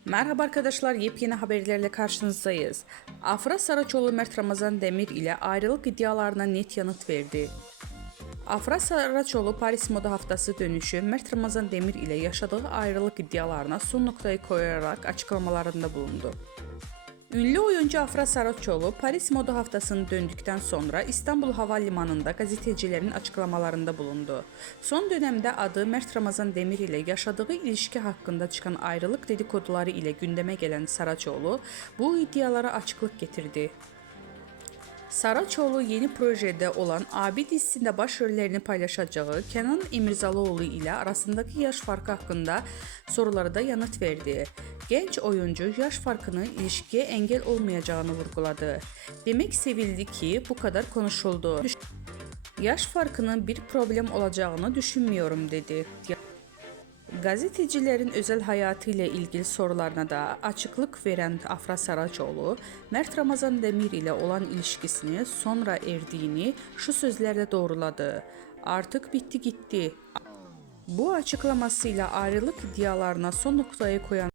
Merhaba arkadaşlar, yepyeni haberlerle karşınızdayız. Afra Saraçoğlu Mert Ramazan Demir ile ayrılık iddialarına net yanıt verdi. Afra Saraçoğlu Paris Moda Haftası dönüşü Mert Ramazan Demir ile yaşadığı ayrılık iddialarına son noktayı koyarak açıklamalarında bulundu. Ünlü oyuncu Afra Saraçoğlu Paris Moda Haftası'nı döndükten sonra İstanbul Havalimanı'nda gazetecilerin açıklamalarında bulundu. Son dönemde adı Mert Ramazan Demir ile yaşadığı ilişki hakkında çıkan ayrılık dedikoduları ile gündeme gelen Saraçoğlu bu iddialara açıklık getirdi. Saraçoğlu yeni projede olan Abi dizisinde başrollerini paylaşacağı Kenan İmirzalıoğlu ile arasındaki yaş farkı hakkında sorulara da yanıt verdi. Genç oyuncu yaş farkının ilişkiye engel olmayacağını vurguladı. Demek sevildi ki bu kadar konuşuldu. Yaş farkının bir problem olacağını düşünmüyorum dedi. Gazetecilerin özel hayatı ile ilgili sorularına da açıklık veren Afra Saraçoğlu, Mert Ramazan Demir ile olan ilişkisini sonra erdiğini şu sözlerle doğruladı. Artık bitti gitti. Bu açıklamasıyla ayrılık iddialarına son noktayı koyan